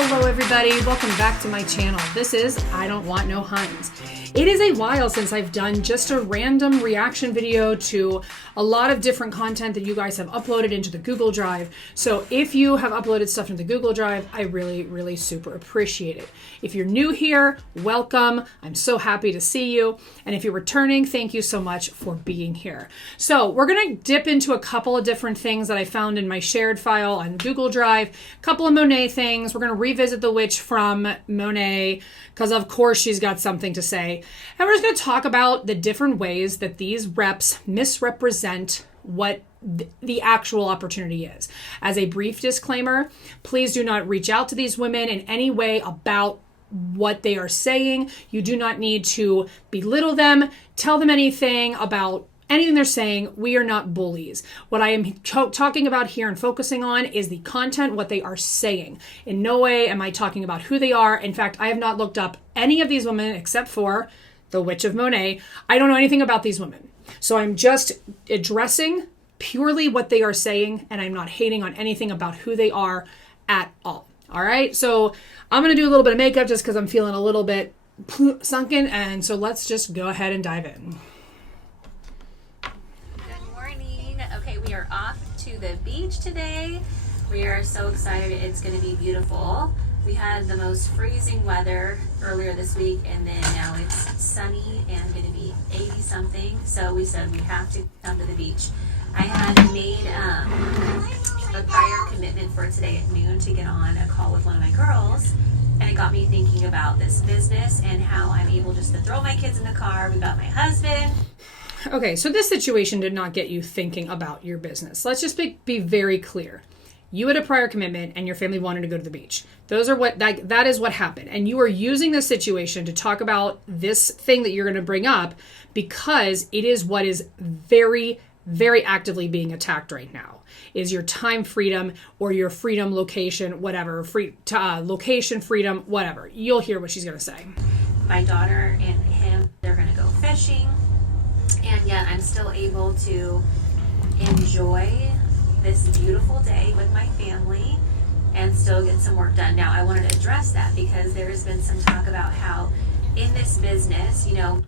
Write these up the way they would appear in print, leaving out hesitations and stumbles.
Hello everybody, welcome back to my channel. This is I Don't Want No Huns. It is a while since I've done just a random reaction video to a lot of different content that you guys have uploaded into the Google Drive. So if you have uploaded stuff into the Google Drive, I really super appreciate it. If you're new here, welcome. I'm so happy to see you. And if you're returning, thank you so much for being here. So we're gonna dip into a couple of different things that I found in my shared file on Google Drive, a couple of Monet things. We're gonna revisit the witch from Monet, because of course she's got something to say. And we're just going to talk about the different ways that these reps misrepresent what the actual opportunity is. As a brief disclaimer, please do not reach out to these women in any way about what they are saying. You do not need to belittle them, tell them anything about anything they're saying. We are not bullies. What I am talking about here and focusing on is the content, what they are saying. In no way am I talking about who they are. In fact, I have not looked up any of these women except for the Witch of Monet. I don't know anything about these women. So I'm just addressing purely what they are saying, and I'm not hating on anything about who they are at all. All right, so I'm going to do a little bit of makeup just because I'm feeling a little bit sunken, and so let's just go ahead and dive in. Okay, we are off to the beach today. We are so excited. It's going to be beautiful. We had the most freezing weather earlier this week, and then now it's sunny and going to be 80 something. So we said we have to come to the beach. I had made a prior commitment for today at noon to get on a call with one of my girls, and it got me thinking about this business and how I'm able just to throw my kids in the car. We got my husband. Okay, so this situation did not get you thinking about your business. Let's just be very clear. You had a prior commitment and your family wanted to go to the beach. Those are that is what happened. And you are using this situation to talk about this thing that you're going to bring up because it is what is very actively being attacked right now. Is your time freedom or your freedom location, whatever, location freedom, whatever. You'll hear what she's going to say. My daughter and him, they're going to go fishing. And yet I'm still able to enjoy this beautiful day with my family and still get some work done. Now, I wanted to address that because there's been some talk about how in this business, you know,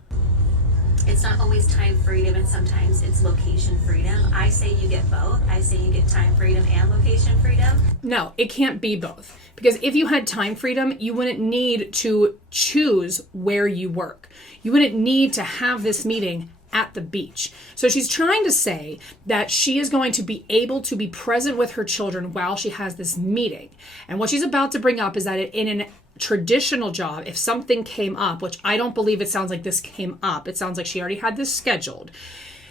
it's not always time freedom and sometimes it's location freedom. I say you get both. I say you get time freedom and location freedom. No, it can't be both. Because if you had time freedom, you wouldn't need to choose where you work. You wouldn't need to have this meeting at the beach. So she's trying to say that she is going to be able to be present with her children while she has this meeting. And what she's about to bring up is that in a traditional job, if something came up, which I don't believe it sounds like this came up, it sounds like she already had this scheduled,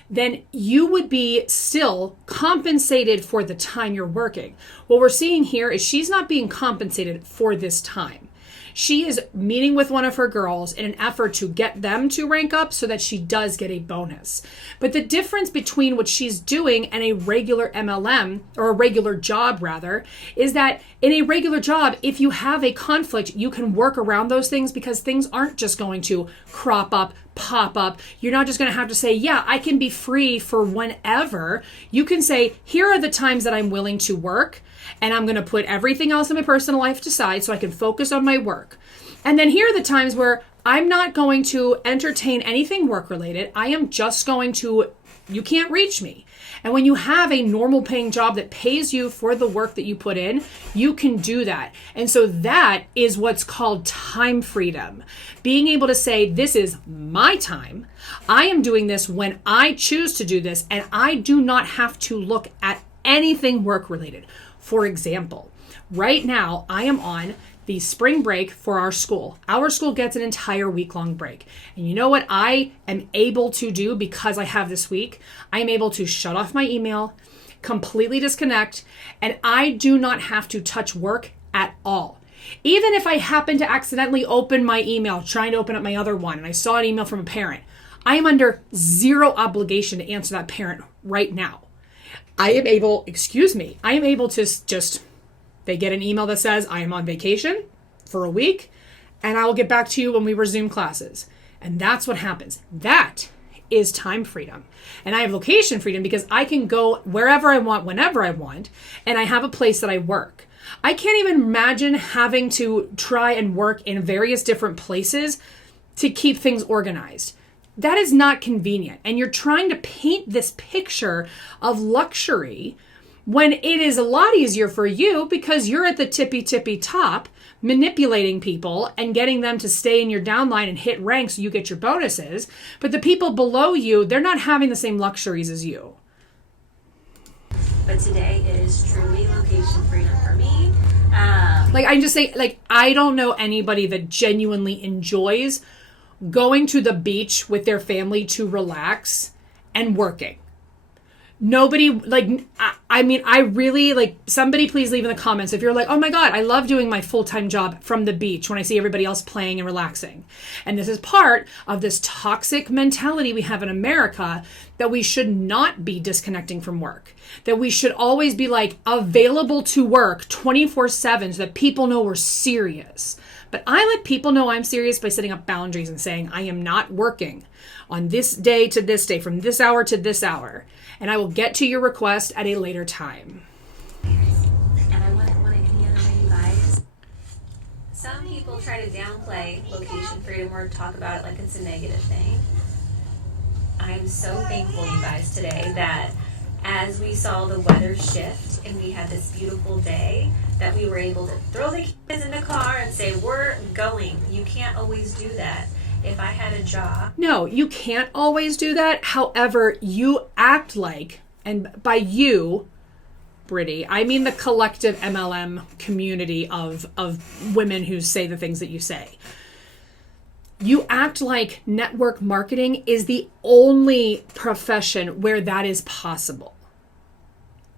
then you would be still compensated for the time you're working. What we're seeing here is she's not being compensated for this time. She is meeting with one of her girls in an effort to get them to rank up so that she does get a bonus. But the difference between what she's doing and a regular MLM, or a regular job rather, is that in a regular job, if you have a conflict, you can work around those things because things aren't just going to crop up, pop up. You're not just going to have to say, yeah, I can be free for whenever. You can say, here are the times that I'm willing to work, and I'm going to put everything else in my personal life aside so I can focus on my work. And then here are the times where I'm not going to entertain anything work related. I am just going to, you can't reach me. And when you have a normal paying job that pays you for the work that you put in, you can do that. And so that is what's called time freedom. Being able to say, this is my time. I am doing this when I choose to do this, and I do not have to look at anything work related. For example, right now I am on the spring break for our school. Our school gets an entire week-long break. And you know what I am able to do because I have this week? I am able to shut off my email, completely disconnect, and I do not have to touch work at all. Even if I happen to accidentally open my email, trying to open up my other one, and I saw an email from a parent, I am under zero obligation to answer that parent right now. I am able to just, they get an email that says I am on vacation for a week and I will get back to you when we resume classes. And that's what happens. That is time freedom. And I have location freedom because I can go wherever I want, whenever I want, and I have a place that I work. I can't even imagine having to try and work in various different places to keep things organized. That is not convenient. And you're trying to paint this picture of luxury when it is a lot easier for you because you're at the tippy top manipulating people and getting them to stay in your downline and hit rank so you get your bonuses. But the people below you, they're not having the same luxuries as you. But today is truly location freedom for me. I'm just saying, I don't know anybody that genuinely enjoys going to the beach with their family to relax and working. Nobody, I really, somebody please leave in the comments if you're like, oh my God, I love doing my full-time job from the beach when I see everybody else playing and relaxing. And this is part of this toxic mentality we have in America that we should not be disconnecting from work. That we should always be available to work 24/7 so that people know we're serious. But I let people know I'm serious by setting up boundaries and saying I am not working on this day to this day, from this hour to this hour. And I will get to your request at a later time. And I want to any other way, guys. Some people try to downplay location freedom or talk about it like it's a negative thing. I'm so thankful, you guys, today that as we saw the weather shift and we had this beautiful day, that we were able to throw the kids in the car and say, we're going. You can't always do that. If I had a job. No, you can't always do that. However, you act like, and by you, Brittany, I mean the collective MLM community of women who say the things that you say. You act like network marketing is the only profession where that is possible.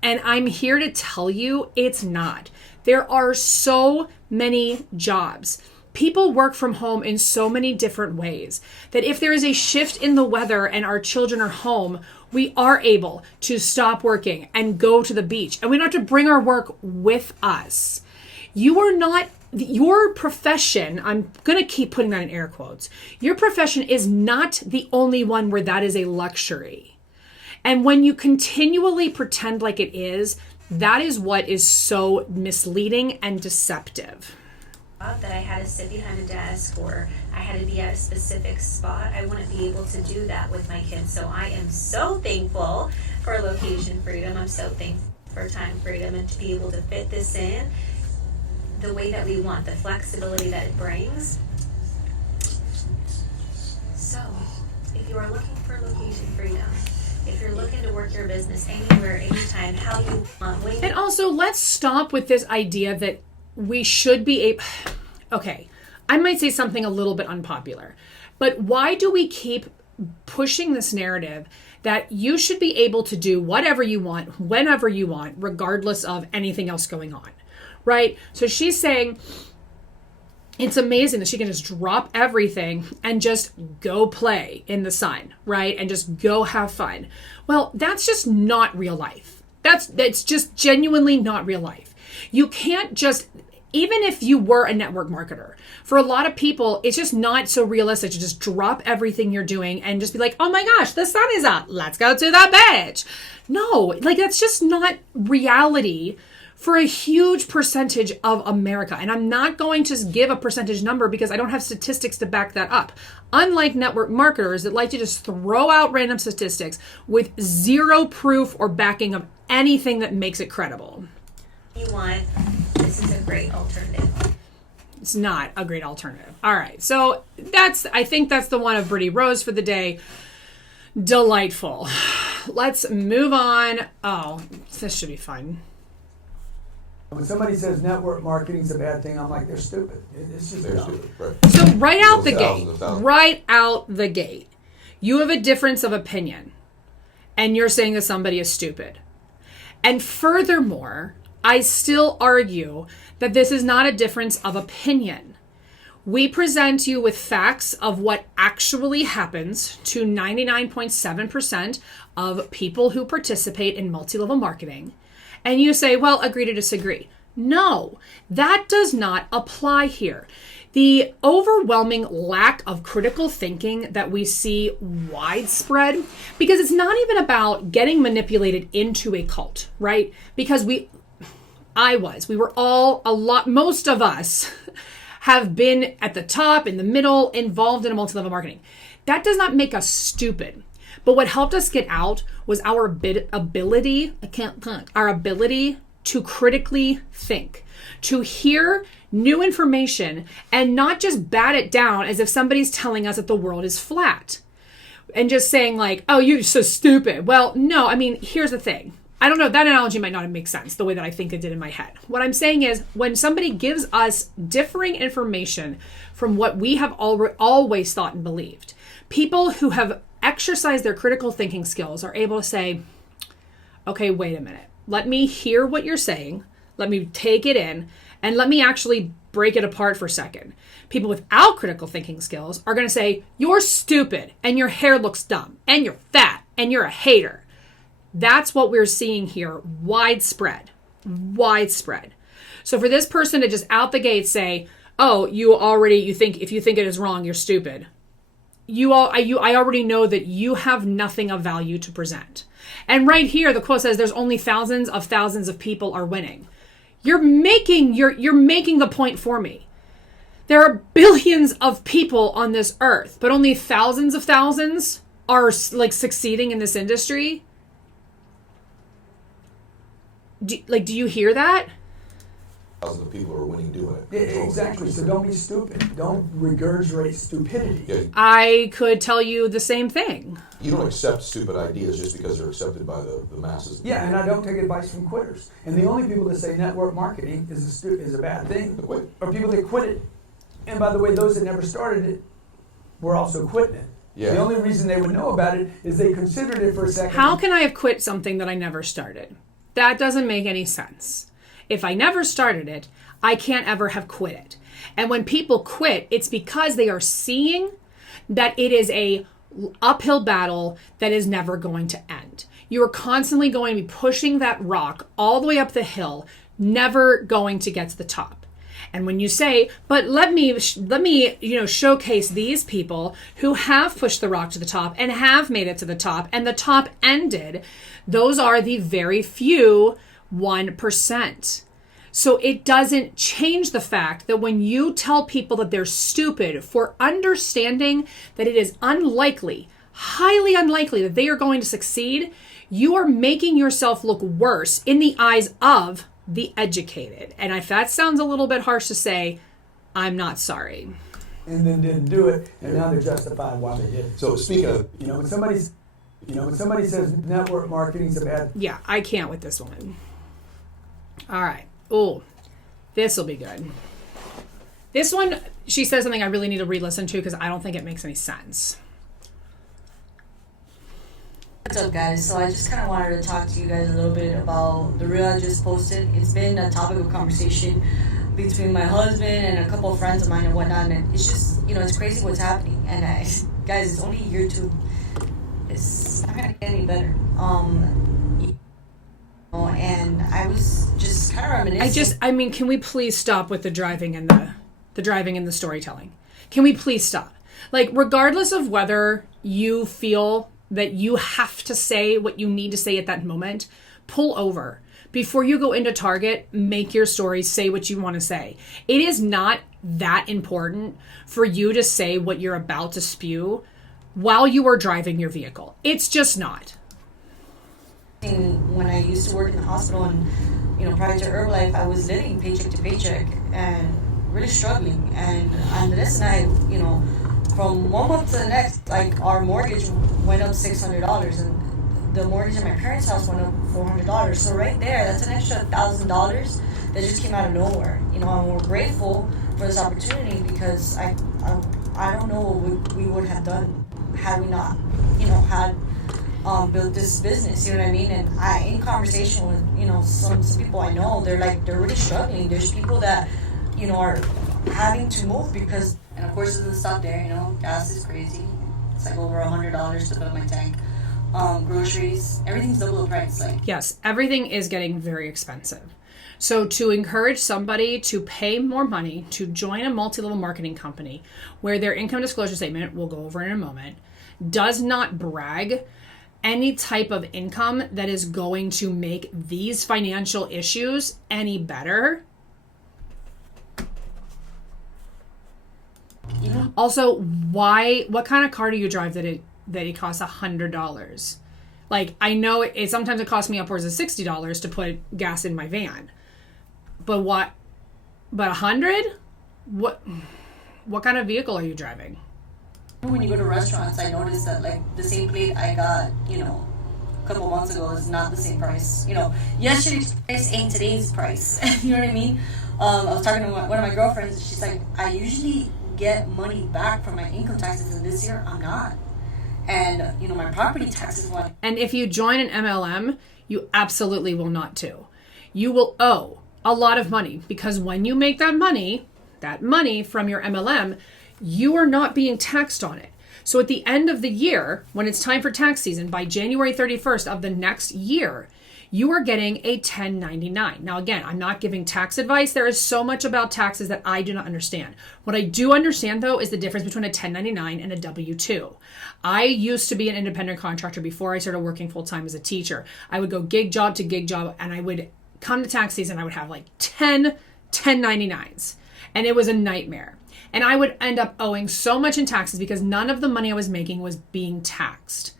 And I'm here to tell you it's not. There are so many jobs. People work from home in so many different ways that if there is a shift in the weather and our children are home, we are able to stop working and go to the beach. And we don't have to bring our work with us. You are not, your profession, I'm going to keep putting that in air quotes. Your profession is not the only one where that is a luxury. And when you continually pretend like it is, that is what is so misleading and deceptive. That I had to sit behind a desk or I had to be at a specific spot. I wouldn't be able to do that with my kids. So I am so thankful for location freedom. I'm so thankful for time freedom and to be able to fit this in the way that we want, the flexibility that it brings. So if you are looking for location freedom, if you're looking to work your business anywhere, anytime, how you want. And also, let's stop with this idea that we should be able, okay, I might say something a little bit unpopular, but why do we keep pushing this narrative that you should be able to do whatever you want, whenever you want, regardless of anything else going on, right? So she's saying it's amazing that she can just drop everything and just go play in the sun, right? And just go have fun. Well, that's just not real life. That's just genuinely not real life. You can't just, even if you were a network marketer, for a lot of people, it's just not so realistic to just drop everything you're doing and just be like, oh my gosh, the sun is out. Let's go to the beach. No, that's just not reality for a huge percentage of America. And I'm not going to give a percentage number because I don't have statistics to back that up. Unlike network marketers that like to just throw out random statistics with zero proof or backing of anything that makes it credible. You want, this is a great alternative. It's not a great alternative. All right. So I think that's the one of Brittany Rose for the day. Delightful. Let's move on. Oh, this should be fun. When somebody says network marketing's a bad thing, I'm like, they're stupid. It's just They're dumb. stupid, right? So right out the Thousands gate, of thousands. right out the gate, you have a difference of opinion and you're saying that somebody is stupid. And furthermore, I still argue that this is not a difference of opinion. We present you with facts of what actually happens to 99.7% of people who participate in multi-level marketing. And you say, well, agree to disagree. No, that does not apply here. The overwhelming lack of critical thinking that we see widespread, because it's not even about getting manipulated into a cult, right? Because We were all most of us have been at the top, in the middle, involved in a multi-level marketing. That does not make us stupid. But what helped us get out was our ability to critically think, to hear new information and not just bat it down as if somebody's telling us that the world is flat and just saying like, oh, you're so stupid. Well, no, I mean, here's the thing. I don't know, that analogy might not make sense the way that I think it did in my head. What I'm saying is when somebody gives us differing information from what we have always thought and believed, people who have exercised their critical thinking skills are able to say, okay, wait a minute. Let me hear what you're saying. Let me take it in and let me actually break it apart for a second. People without critical thinking skills are going to say, you're stupid and your hair looks dumb and you're fat and you're a hater. That's what we're seeing here. Widespread. So for this person to just out the gate say, oh, if you think it is wrong, you're stupid. I already know that you have nothing of value to present. And right here, the quote says there's only thousands of people are winning. You're making the point for me. There are billions of people on this earth, but only thousands of thousands are like succeeding in this industry. Do you hear that? Thousands of people are winning doing it. Yeah, exactly. So don't be stupid. Don't regurgitate stupidity. Yeah. I could tell you the same thing. You don't accept stupid ideas just because they're accepted by the masses. Yeah, and I don't take advice from quitters. And the only people that say network marketing is a bad thing are people that quit it. And by the way, those that never started it were also quitting it. Yeah. The only reason they would know about it is they considered it for a second. How can I have quit something that I never started? That doesn't make any sense. If I never started it, I can't ever have quit it. And when people quit, it's because they are seeing that it is a uphill battle that is never going to end. You are constantly going to be pushing that rock all the way up the hill, never going to get to the top. And when you say, but let me showcase these people who have pushed the rock to the top and have made it to the top and the top ended, those are the very few 1%. So it doesn't change the fact that when you tell people that they're stupid for understanding that it is unlikely, highly unlikely that they are going to succeed, you are making yourself look worse in the eyes of the educated. And if that sounds a little bit harsh to say, I'm not sorry. And then didn't do it, and now they're justified why they did it. So speaking of, when somebody says network marketing's a bad. Yeah, I can't with this one. All right. Oh, this will be good. This one, she says something I really need to re-listen to because I don't think it makes any sense. What's up, guys? So I just kind of wanted to talk to you guys a little bit about the reel I just posted. It's been a topic of conversation between my husband and a couple of friends of mine and whatnot, and it's just, it's crazy what's happening. And guys, it's only year 2. It's not gonna get any better. And I was just kind of reminiscing. Can we please stop with the driving and the storytelling? Can we please stop? Like, regardless of whether you feel that you have to say what you need to say at that moment, pull over. Before you go into Target, make your story, say what you want to say. It is not that important for you to say what you're about to spew while you are driving your vehicle. It's just not. When I used to work in the hospital and, prior to Herbalife, I was living paycheck to paycheck and really struggling. And Andres and I, from one month to the next, like, our mortgage went up $600 and the mortgage at my parents' house went up $400. So right there, that's an extra $1,000 that just came out of nowhere. And we're grateful for this opportunity because I don't know what we would have done had we not, had built this business, you know what I mean? And in conversation with, some people I know, they're really struggling. There's people that, are having to move because, and of course it doesn't stop there, gas is crazy. It's like over $100 to fill my tank. Groceries, everything's double the price. Yes, everything is getting very expensive. So to encourage somebody to pay more money to join a multi-level marketing company where their income disclosure statement, we'll go over in a moment, does not brag any type of income that is going to make these financial issues any better. Also, what kind of car do you drive that it costs $100? Like, I know sometimes it costs me upwards of $60 to put gas in my van. But $100? What kind of vehicle are you driving? When you go to restaurants, I noticed that like the same plate I got, a couple months ago is not the same price. Yesterday's price ain't today's price. You know what I mean? I was talking to one of my girlfriends, and she's like, I usually get money back from my income taxes, and this year I'm not. And my property taxes went. And if you join an MLM, you absolutely will not too. You will owe a lot of money, because when you make that money from your MLM, you are not being taxed on it. So at the end of the year, when it's time for tax season, by January 31st of the next year, you are getting a 1099. Now, again, I'm not giving tax advice. There is so much about taxes that I do not understand. What I do understand, though, is the difference between a 1099 and a W-2. I used to be an independent contractor before I started working full-time as a teacher. I would go gig job to gig job, and I would come to tax season, I would have like 10 1099s, and it was a nightmare. And I would end up owing so much in taxes because none of the money I was making was being taxed.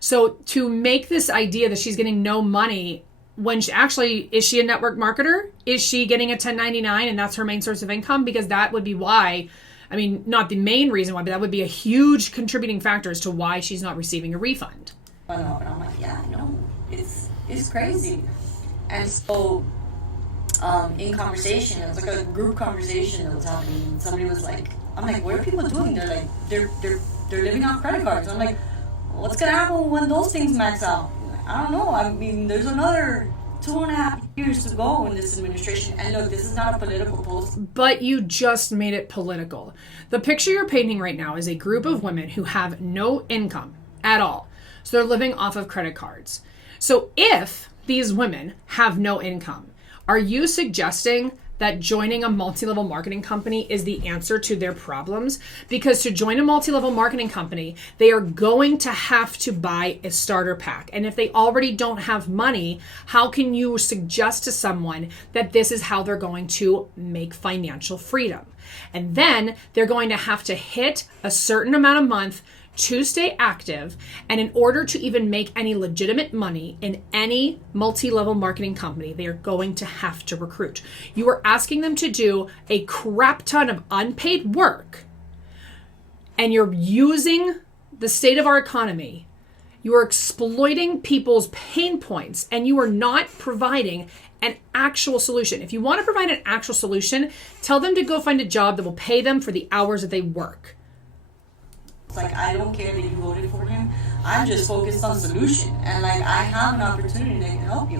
So to make this idea that she's getting no money when is she a network marketer? Is she getting a 1099 and that's her main source of income? Because that would be why, not the main reason why, but that would be a huge contributing factor as to why she's not receiving a refund. I know, and I'm like, yeah, I know. It's crazy. And so in conversation, it was like a group conversation that was happening, and somebody was like, I'm like, what are people doing? They're like, they're living off credit cards. I'm like, what's gonna happen when those things max out? I don't know. There's another 2.5 years to go in this administration. And look, this is not a political post. But you just made it political. The picture you're painting right now is a group of women who have no income at all. So they're living off of credit cards. So if these women have no income, are you suggesting that joining a multi-level marketing company is the answer to their problems? Because to join a multi-level marketing company, they are going to have to buy a starter pack. And if they already don't have money, how can you suggest to someone that this is how they're going to make financial freedom? And then they're going to have to hit a certain amount a month to stay active. And in order to even make any legitimate money in any multi-level marketing company, they are going to have to recruit. You are asking them to do a crap ton of unpaid work, and you're using the state of our economy. You are exploiting people's pain points, and you are not providing an actual solution. If you want to provide an actual solution, tell them to go find a job that will pay them for the hours that they work. Like, I don't care that you voted for him. I'm just focused on solution. And like, I have an opportunity that can help you.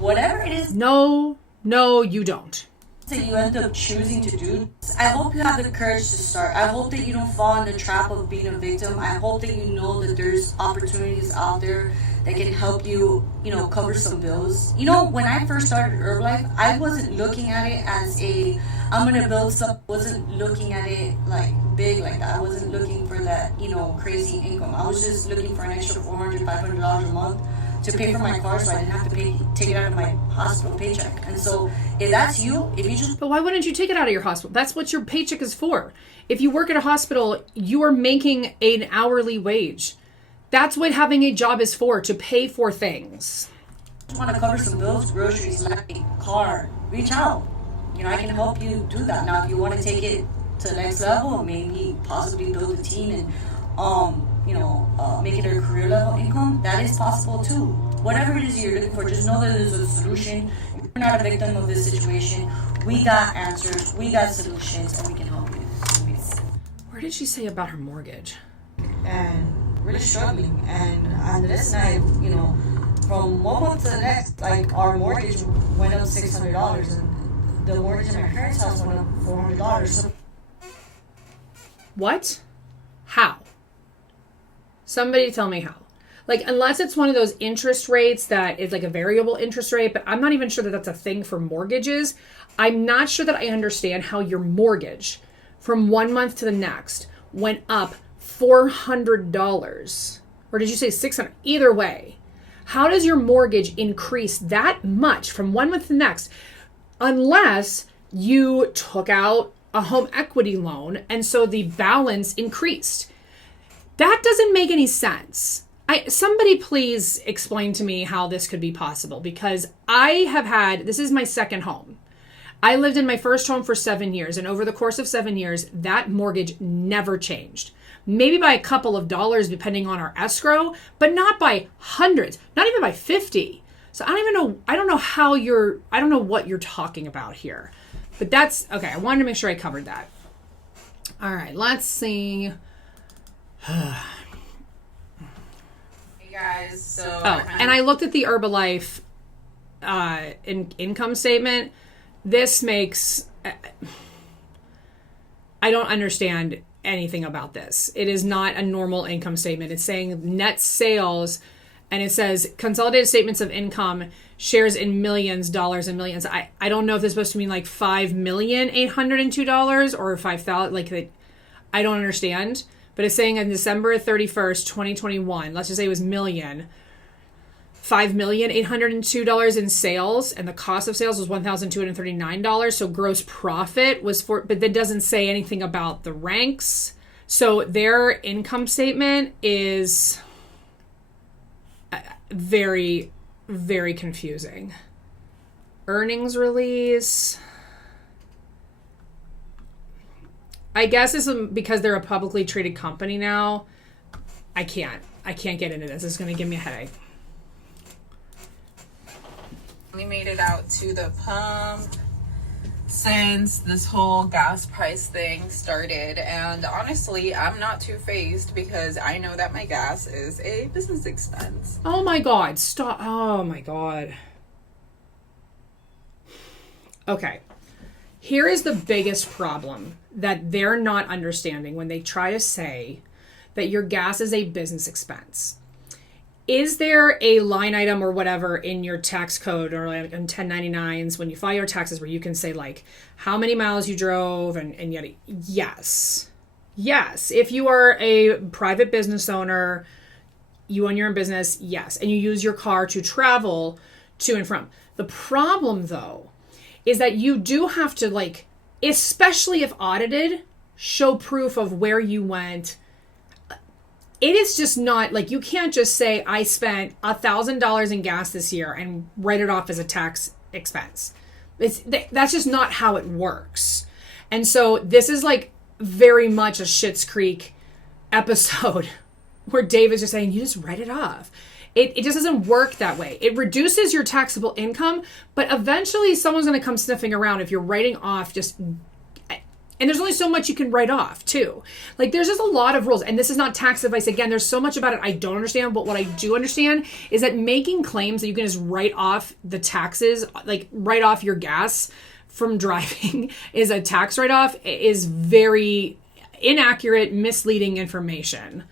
Whatever it is. No, you don't. That you end up choosing to do. I hope you have the courage to start. I hope that you don't fall in the trap of being a victim. I hope that you know that there's opportunities out there that can help you, cover some bills. When I first started Herbalife, I wasn't looking at it as I'm going to build something. I wasn't looking at it like big like that. I wasn't looking for that, crazy income. I was just looking for an extra $400, $500 a month to pay for my car so I didn't have to take it out of my hospital paycheck. And so if that's you, But why wouldn't you take it out of your hospital? That's what your paycheck is for. If you work at a hospital, you are making an hourly wage. That's what having a job is for, to pay for things. Just want to cover some bills, groceries, like car, reach out. I can help you do that. Now, if you want to take it to the next level, maybe possibly build a team and, make it a career level income, that is possible too. Whatever it is you're looking for, just know that there's a solution. You're not a victim of this situation. We got answers, we got solutions, and we can help you. Where did she say about her mortgage? And really struggling. And this night, from one month to the next, like, our mortgage went up $600, and the mortgage in my parents' house went up $400. So what? How? Somebody tell me how. Like, unless it's one of those interest rates that is like a variable interest rate, but I'm not even sure that that's a thing for mortgages. I'm not sure that I understand how your mortgage from 1 month to the next went up $400 or or did you say 600? Either way, how does your mortgage increase that much from one month to the next unless you took out a home equity loan and so the balance increased? That doesn't make any sense. Somebody please explain to me how this could be possible, because this is my second home. I lived in my first home for 7 years, and over the course of 7 years, that mortgage never changed. Maybe by a couple of dollars depending on our escrow, but not by hundreds, not even by 50. So I don't know what you're talking about here. But that's okay. I wanted to make sure I covered that. All right, let's see. Hey guys, so and I looked at the Herbalife income statement. This makes I don't understand anything about this. It is not a normal income statement. It's saying net sales, and it says consolidated statements of income, shares in millions, dollars and millions. I don't know if this is supposed to mean like $5,802 or 5,000. Like, I don't understand. But it's saying on December 31st, 2021, let's just say it was $5,802 in sales, and the cost of sales was $1,239. So gross profit was but that doesn't say anything about the ranks. So their income statement is very, very confusing. Earnings release. I guess it's because they're a publicly traded company now. I can't get into this. It's going to give me a headache. we made it out to the pump since this whole gas price thing started, and honestly I'm not too phased because I know that my gas is a business expense. Oh my god, stop. Oh my god. Okay, here is the biggest problem that they're not understanding when they try to say that your gas is a business expense. Is there a line item or whatever in your tax code or like in 1099s when you file your taxes where you can say like how many miles you drove and yet yes. Yes. If you are a private business owner, you own your own business, yes. And you use your car to travel to and from. The problem though is that you do have to, like, especially if audited, show proof of where you went. It is just not like you can't just say I spent $1,000 in gas this year and write it off as a tax expense. That's just not how it works. And so this is like very much a Schitt's Creek episode where Dave is just saying you just write it off. It just doesn't work that way. It reduces your taxable income, but eventually someone's going to come sniffing around if you're writing off just. And there's only so much you can write off too. Like there's just a lot of rules, and this is not tax advice. Again, there's so much about it I don't understand, but what I do understand is that making claims that you can just write off the taxes, like write off your gas from driving is a tax write-off is very inaccurate, misleading information.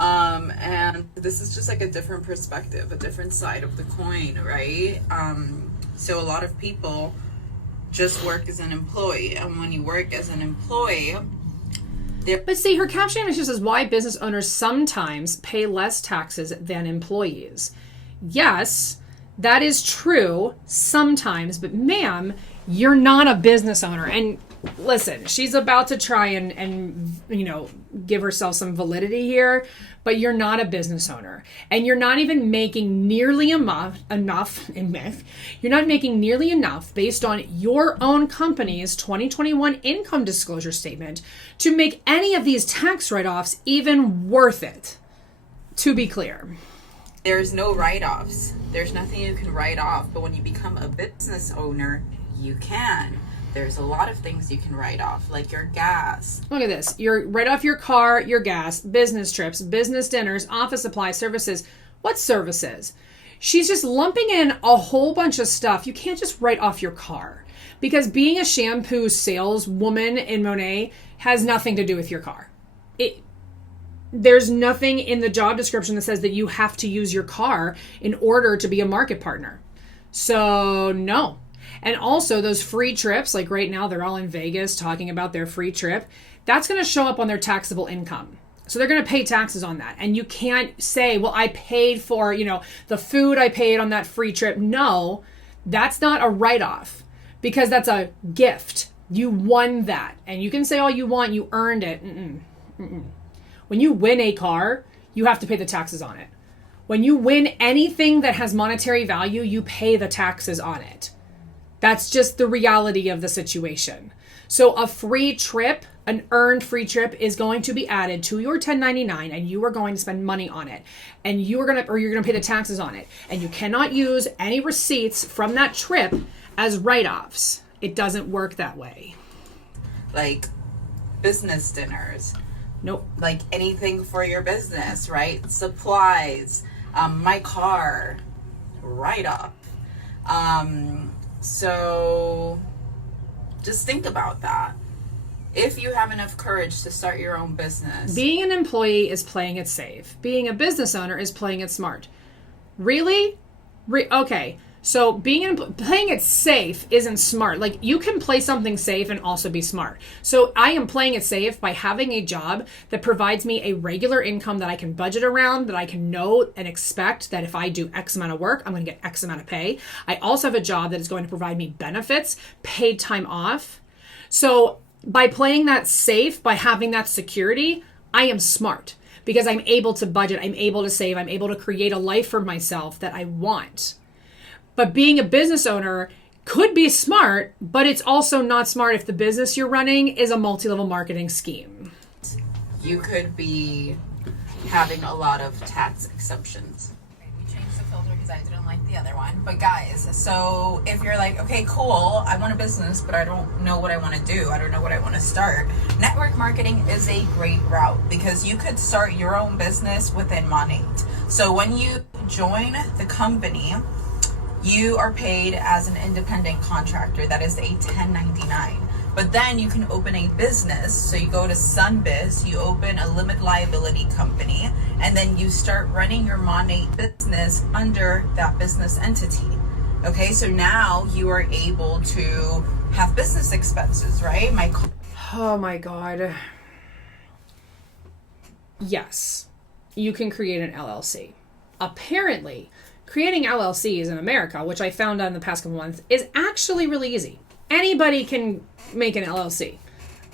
And this is just like a different perspective, a different side of the coin, right? So a lot of people just work as an employee, and when you work as an employee, but see, her caption just says why business owners sometimes pay less taxes than employees. Yes, that is true sometimes, but ma'am, you're not a business owner. And listen, she's about to try and you know, give herself some validity here, but you're not a business owner, and you're not even making nearly enough. You're not making nearly enough based on your own company's 2021 income disclosure statement to make any of these tax write-offs even worth it. To be clear, there's no write-offs. There's nothing you can write off, but when you become a business owner, you can. There's a lot of things you can write off, like your gas. Look at this. You're write off your car, your gas, business trips, business dinners, office supplies, services. What services? She's just lumping in a whole bunch of stuff. You can't just write off your car, because being a shampoo saleswoman in Monet has nothing to do with your car. There's nothing in the job description that says that you have to use your car in order to be a market partner. So no. And also those free trips, like right now they're all in Vegas talking about their free trip. That's going to show up on their taxable income. So they're going to pay taxes on that. And you can't say, well, I paid for, the food I paid on that free trip. No, that's not a write-off because that's a gift. You won that. And you can say all you want, you earned it. When you win a car, you have to pay the taxes on it. When you win anything that has monetary value, you pay the taxes on it. That's just the reality of the situation. So a free trip, an earned free trip, is going to be added to your 1099, and you are going to spend money on it, and you're going to pay the taxes on it, and you cannot use any receipts from that trip as write-offs. It doesn't work that way. Like business dinners. Nope. Like anything for your business, right? Supplies, my car, write-off. So just think about that. If you have enough courage to start your own business. Being an employee is playing it safe. Being a business owner is playing it smart. Really? Okay. So playing it safe isn't smart. Like, you can play something safe and also be smart. So I am playing it safe by having a job that provides me a regular income that I can budget around, that I can know and expect that if I do X amount of work, I'm going to get X amount of pay. I also have a job that is going to provide me benefits, paid time off. So by playing that safe, by having that security, I am smart because I'm able to budget, I'm able to save, I'm able to create a life for myself that I want. But being a business owner could be smart, but it's also not smart if the business you're running is a multi-level marketing scheme. You could be having a lot of tax exemptions. We changed the filter because I didn't like the other one. But guys, so if you're like, okay, cool, I want a business, but I don't know what I want to do. I don't know what I want to start. Network marketing is a great route because you could start your own business within Monat. So when you join the company, you are paid as an independent contractor. That is a 1099. But then you can open a business. So you go to Sunbiz, you open a limited liability company, and then you start running your Monat business under that business entity. Okay, so now you are able to have business expenses, right? Oh my God. Yes, you can create an LLC. Apparently, creating LLCs in America, which I found out in the past couple months, is actually really easy. Anybody can make an LLC.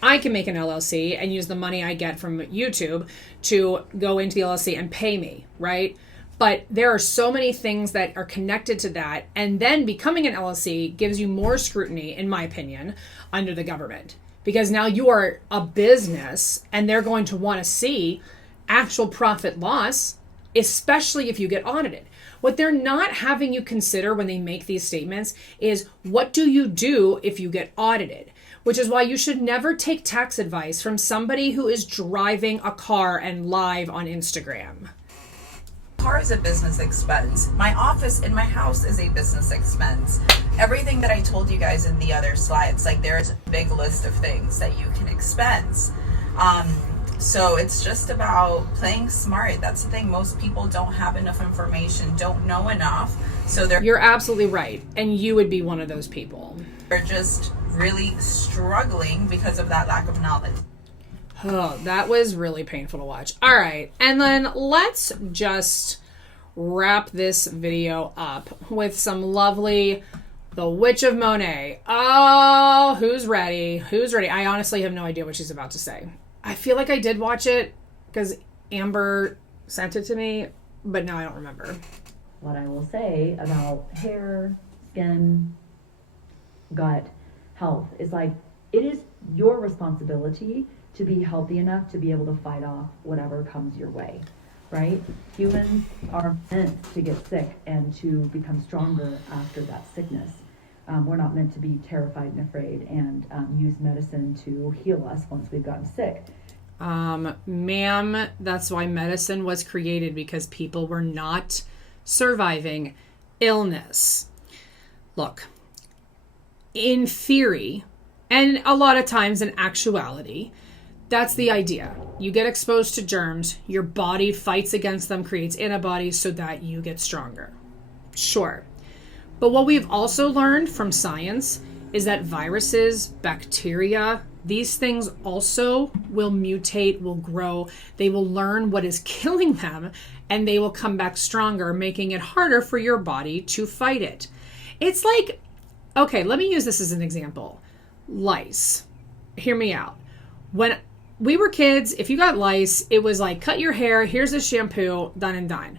I can make an LLC and use the money I get from YouTube to go into the LLC and pay me, right? But there are so many things that are connected to that. And then becoming an LLC gives you more scrutiny, in my opinion, under the government. Because now you are a business and they're going to want to see actual profit loss, especially if you get audited. What they're not having you consider when they make these statements is, what do you do if you get audited? Which is why you should never take tax advice from somebody who is driving a car and live on Instagram. Car is a business expense. My office in my house is a business expense. Everything that I told you guys in the other slides, like there's a big list of things that you can expense. So it's just about playing smart. That's the thing. Most people don't have enough information, don't know enough. So You're absolutely right. And you would be one of those people. They're just really struggling because of that lack of knowledge. Oh, that was really painful to watch. All right. And then let's just wrap this video up with some lovely The Witch of Monet. Oh, who's ready? Who's ready? I honestly have no idea what she's about to say. I feel like I did watch it because Amber sent it to me, but now I don't remember. What I will say about hair, skin, gut, health is like, it is your responsibility to be healthy enough to be able to fight off whatever comes your way, right? Humans are meant to get sick and to become stronger after that sickness. We're not meant to be terrified and afraid and use medicine to heal us once we've gotten sick. Ma'am, that's why medicine was created, because people were not surviving illness. Look, in theory, and a lot of times in actuality, that's the idea. You get exposed to germs, your body fights against them, creates antibodies so that you get stronger. Sure. But what we've also learned from science is that viruses, bacteria, these things also will mutate, will grow. They will learn what is killing them, and they will come back stronger, making it harder for your body to fight it. It's like, okay, let me use this as an example. Lice. Hear me out. When we were kids, if you got lice, it was like, cut your hair, here's a shampoo, done and done.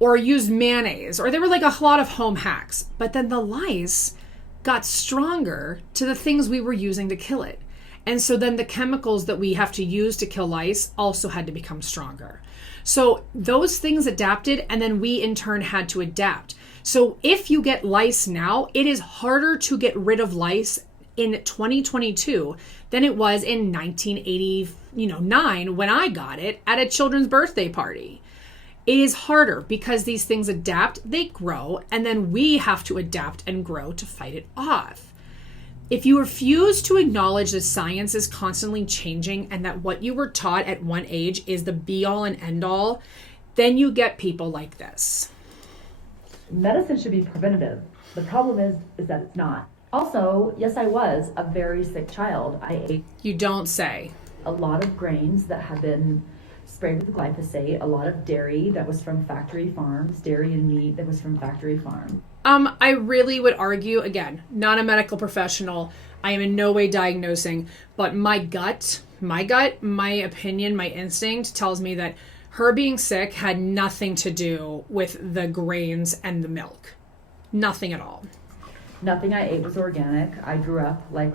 Or use mayonnaise, or there were like a lot of home hacks. But then the lice got stronger to the things we were using to kill it. And so then the chemicals that we have to use to kill lice also had to become stronger. So those things adapted, and then we in turn had to adapt. So if you get lice now, it is harder to get rid of lice in 2022 than it was in 1989 when I got it at a children's birthday party. It is harder because these things adapt, they grow, and then we have to adapt and grow to fight it off. If you refuse to acknowledge that science is constantly changing and that what you were taught at one age is the be-all and end-all, then you get people like this. Medicine should be preventative. The problem is that it's not. Also, yes, I was a very sick child. I ate You don't say. a lot of grains that have been sprayed with glyphosate, a lot of dairy that was from factory farms, dairy and meat that was from factory farms. I really would argue, again, not a medical professional, I am in no way diagnosing, but my gut, my opinion, my instinct tells me that her being sick had nothing to do with the grains and the milk. Nothing at all. Nothing I ate was organic. I grew up like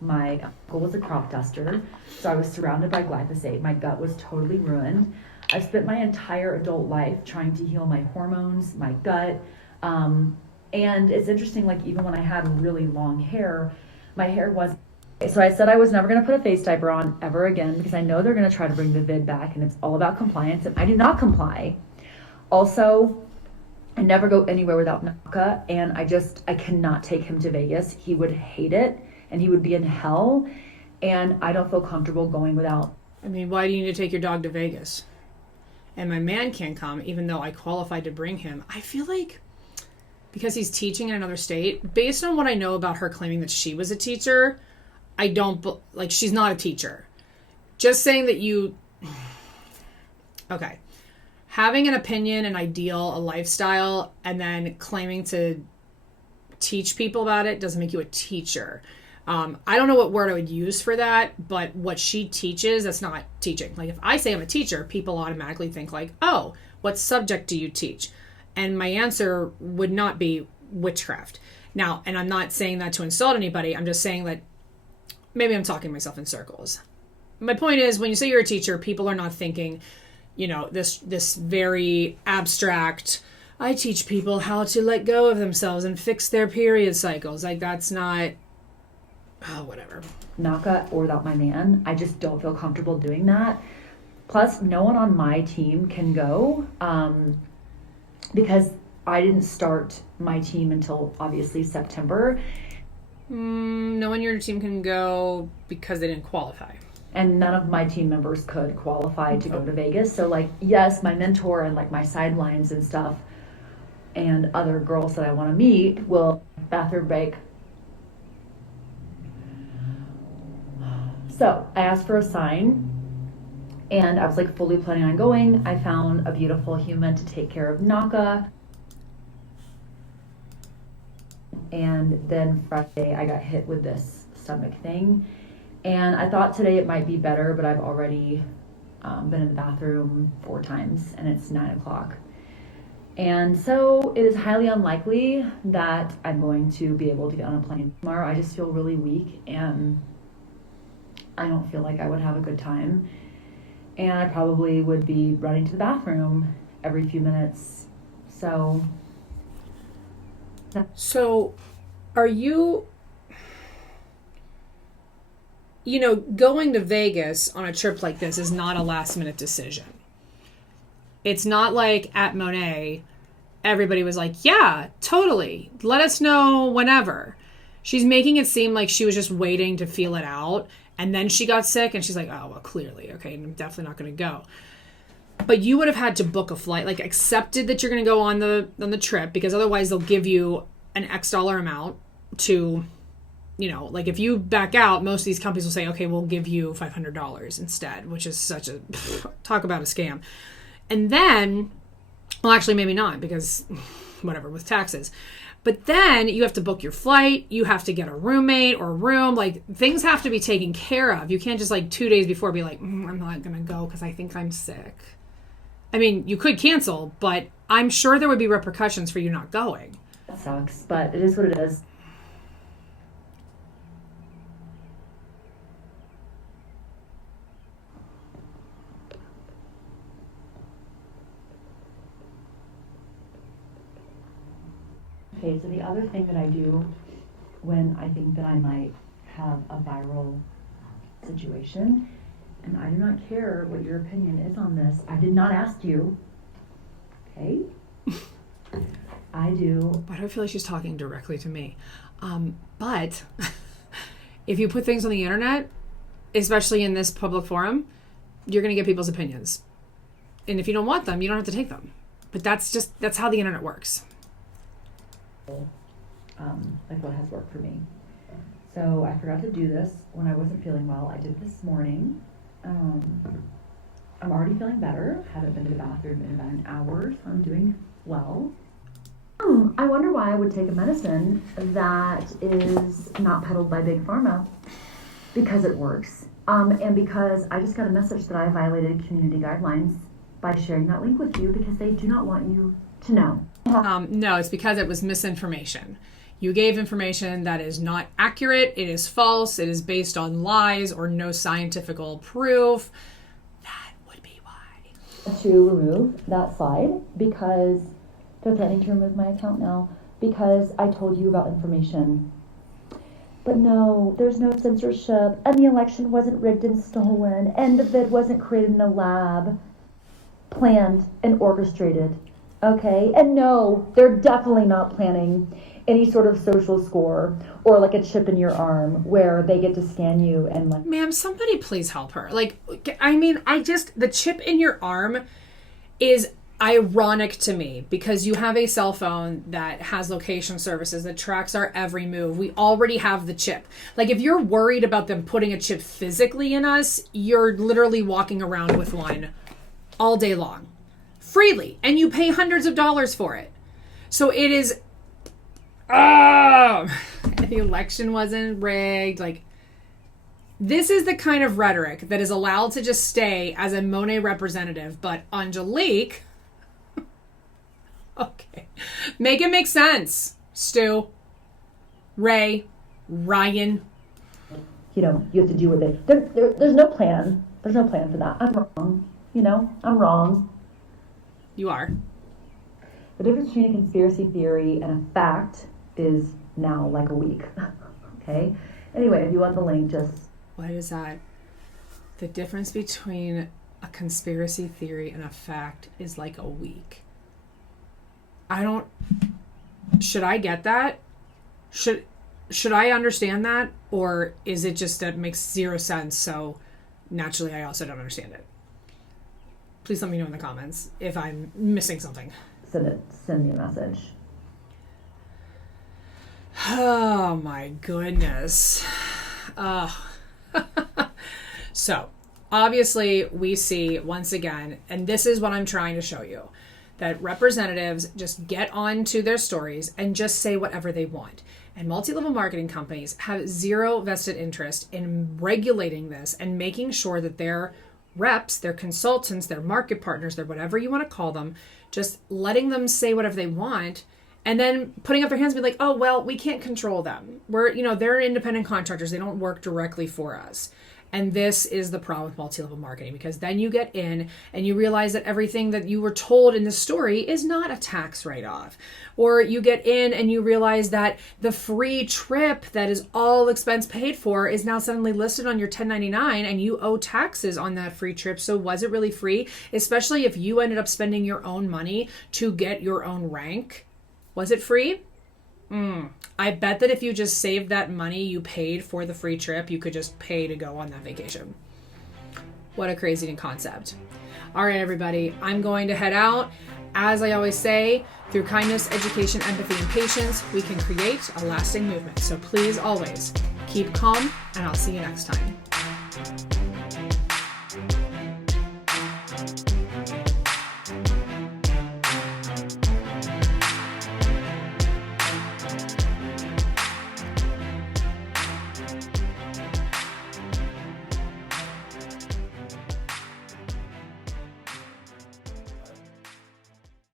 my uncle was a crop duster, so I was surrounded by glyphosate. My gut was totally ruined. I spent my entire adult life trying to heal my hormones, my gut. And it's interesting, like even when I had really long hair, my hair was... So I said I was never going to put a face diaper on ever again because I know they're going to try to bring the vid back and it's all about compliance and I do not comply. Also, I never go anywhere without NACA and I cannot take him to Vegas. He would hate it and he would be in hell and I don't feel comfortable going without. I mean, why do you need to take your dog to Vegas? And my man can't come even though I qualified to bring him. I feel like because he's teaching in another state, based on what I know about her claiming that she was a teacher, I don't, like, she's not a teacher. Just saying that you, okay, having an opinion, an ideal, a lifestyle, and then claiming to teach people about it doesn't make you a teacher. I don't know what word I would use for that, but what she teaches, that's not teaching. Like, if I say I'm a teacher, people automatically think like, oh, what subject do you teach? And my answer would not be witchcraft. Now, and I'm not saying that to insult anybody. I'm just saying that maybe I'm talking myself in circles. My point is, when you say you're a teacher, people are not thinking, you know, this very abstract, I teach people how to let go of themselves and fix their period cycles. Like, that's not, oh, whatever. NACA or without my man. I just don't feel comfortable doing that. Plus, no one on my team can go because I didn't start my team until obviously September. No one on your team can go because they didn't qualify. And none of my team members could qualify to go to Vegas. So like, yes, my mentor and like my sidelines and stuff and other girls that I want to meet will bathroom break. So I asked for a sign and I was like fully planning on going. I found a beautiful human to take care of NACA. And then Friday I got hit with this stomach thing. And I thought today it might be better, but I've already been in the bathroom 4 times and it's 9 o'clock. And so it is highly unlikely that I'm going to be able to get on a plane tomorrow. I just feel really weak and I don't feel like I would have a good time. And I probably would be running to the bathroom every few minutes. So are you, you know, going to Vegas on a trip like this is not a last minute decision. It's not like at Monet, everybody was like, yeah, totally. Let us know whenever. She's making it seem like she was just waiting to feel it out. And then she got sick and she's like, oh, well, clearly. Okay, I'm definitely not going to go. But you would have had to book a flight, like accepted that you're going to go on the trip because otherwise they'll give you an X dollar amount to you know, like if you back out, most of these companies will say, okay, we'll give you $500 instead, which is such a, talk about a scam. And then, well, actually maybe not, because whatever, with taxes. But then you have to book your flight, you have to get a roommate or room, like things have to be taken care of. You can't just like 2 days before be like, I'm not gonna go because I think I'm sick. I mean, you could cancel, but I'm sure there would be repercussions for you not going. That sucks, but it is what it is. Okay, so the other thing that I do when I think that I might have a viral situation, and I do not care what your opinion is on this, I did not ask you, okay? I do. Why do I feel like she's talking directly to me? But if you put things on the internet, especially in this public forum, you're going to get people's opinions. And if you don't want them, you don't have to take them. But that's how the internet works. Like what has worked for me. So I forgot to do this when I wasn't feeling well. I did it this morning. I'm already feeling better. Haven't been to the bathroom in about an hour, so I'm doing well. I wonder why I would take a medicine that is not peddled by Big Pharma. Because it works. And because I just got a message that I violated community guidelines by sharing that link with you because they do not want you to know. No, it's because it was misinformation. You gave information that is not accurate, it is false, it is based on lies or no scientific proof. That would be why. To remove that slide because they're threatening to remove my account now because I told you about information. But no, there's no censorship and the election wasn't rigged and stolen and the vid wasn't created in a lab, planned and orchestrated. Okay, and no, they're definitely not planning any sort of social score or like a chip in your arm where they get to scan you and like... Ma'am, somebody please help her. Like, I mean, the chip in your arm is ironic to me because you have a cell phone that has location services that tracks our every move. We already have the chip. Like, if you're worried about them putting a chip physically in us, you're literally walking around with one all day long. Freely, and you pay hundreds of dollars for it. So it is the election wasn't rigged. Like, this is the kind of rhetoric that is allowed to just stay as a Monet representative, but Angelique, okay, make it make sense. Stu, Ray, Ryan, you know, you have to do with it. There's no plan. There's no plan for that. I'm wrong. You know, I'm wrong. You are. The difference between a conspiracy theory and a fact is now like a week. Okay? Anyway, if you want the link, just... What is that? The difference between a conspiracy theory and a fact is like a week. Should I get that? Should I understand that? Or is it just that it makes zero sense, so naturally I also don't understand it? Please let me know in the comments if I'm missing something. Send me a message. Oh my goodness. So, obviously we see once again, and this is what I'm trying to show you, that representatives just get onto their stories and just say whatever they want. And multi-level marketing companies have zero vested interest in regulating this and making sure that their reps, their consultants, their market partners, their whatever you want to call them, just letting them say whatever they want and then putting up their hands and be like, oh, well, we can't control them. They're independent contractors. They don't work directly for us. And this is the problem with multi-level marketing, because then you get in and you realize that everything that you were told in the story is not a tax write-off. Or you get in and you realize that the free trip that is all expense paid for is now suddenly listed on your 1099 and you owe taxes on that free trip. So was it really free? Especially if you ended up spending your own money to get your own rank. Was it free? I bet that if you just saved that money you paid for the free trip, you could just pay to go on that vacation. What a crazy concept. All right, everybody, I'm going to head out. As I always say, through kindness, education, empathy, and patience, we can create a lasting movement. So please always keep calm, and I'll see you next time.